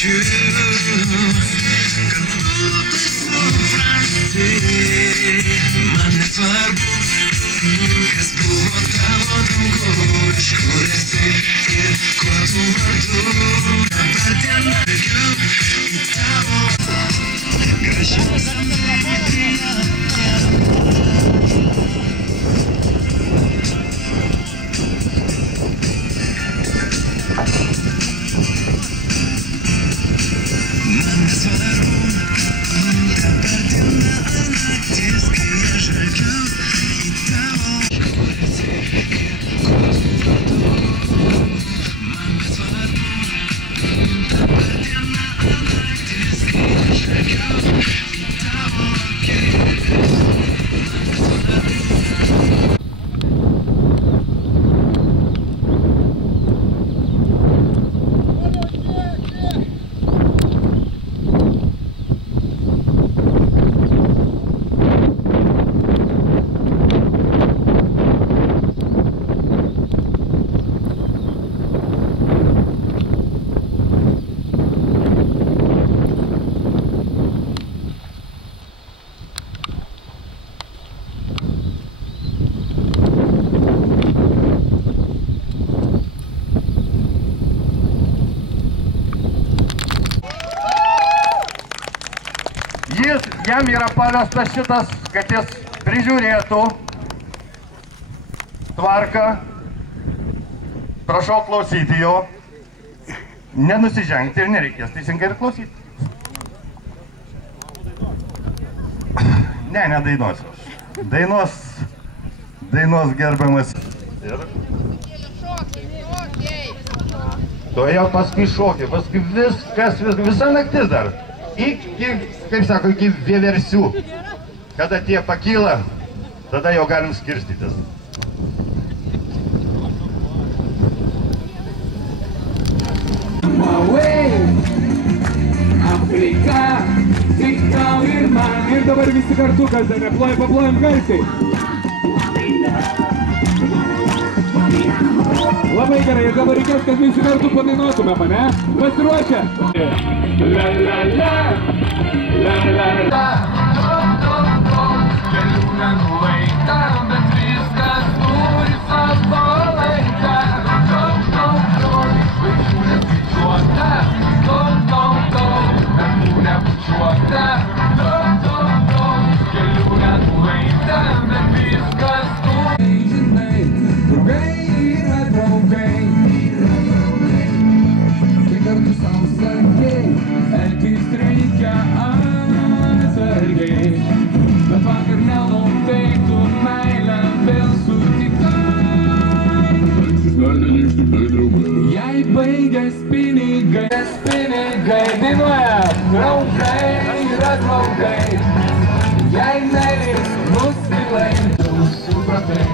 Ačiū, kad rūpi supranti, man nesvarbu, kas buvo tavo draugu, iš kur esi ir kuo tu vardu. Dabar diena verkiu į tavo gražiausią melodiją. Man nesvarbu, dabar diena ar naktis, kai aš žvelgiu į tavo kur esi ir kuo tu vardu. Man nesvarbu, dabar diena ar naktis, kai aš žvelgiu į tavo akis. Man nesvarbu. Jam yra pavestas šitas, kad jis prižiūrėtų tvarką. Prašau klausyti jo, nenusižengti ir nereikės teisingai ir klausyti. Ne, nedainuosiu. Dainuos gerbiamas. To jau paskui šokį, paskui visa naktis dar. Iki, kaip sako, iki vieversių. Kada tie pakyla, tada jau galim skirstytis. Afrika, tik tau ir man. Ir dabar visi kartu, kas dar neplojam, paplojam garsiai. Labai gerai, ir dabar reikės, kad visi kartu padainuotume mane. Pasiruošę? La la la, la la la. Kelių nenueita, bet viskas turi savo laiką. Žvaigždžių neskaičiuota, namų nebučiuota. Kelių nenueita, bet viskas turi. Žinai, draugai yra draugai. Tai kartu sau sakai, elgtis reikia atsargiai. Bet vakar nelauktai tu meilę vėl sutikai. Jei baigės pinigai, dainuoja, draugai yra draugai. Jei meilės nusilai, tu supratai,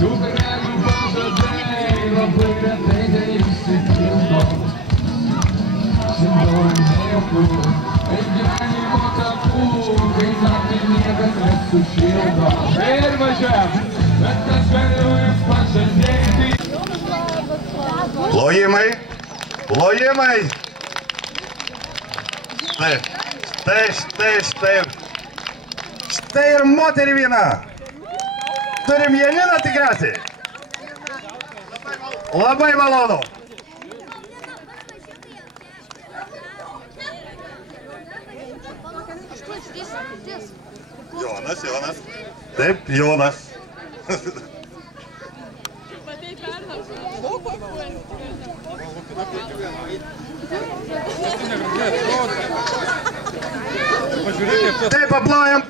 tu karelių pažadai, labai retai tai išsipildo. Šiandien nejauku, kaip gyvenimo takų, kai naktį niekas nesušildo. Ir važiuojam, bet aš galiu jums pažadėti. Plojimai, plojimai. Štai. Štai ir moterį vieną. Turim Janiną tikriausiai. Labai malonu. Jonas. Taip, Jonas. Taip, paplojam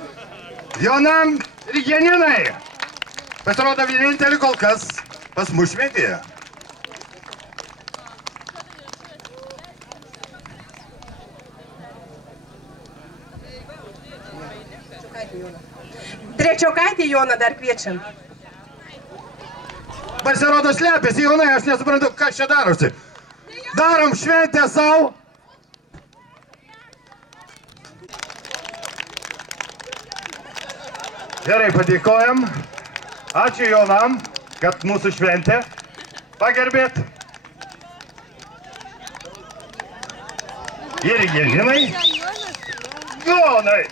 Jonam ir Janinai. Pasirodo vienintelį kol kas pas mus šventėje. Trečiokaitį Joną dar kviečiam. Pasirodo slepiasi Jonai, aš nesuprantu, kas čia darosi. Darom šventę savo. Gerai, padėkojam. Ačiū Jonam, kad mūsų šventę pagerbėt. Irgi žinai? Jonai!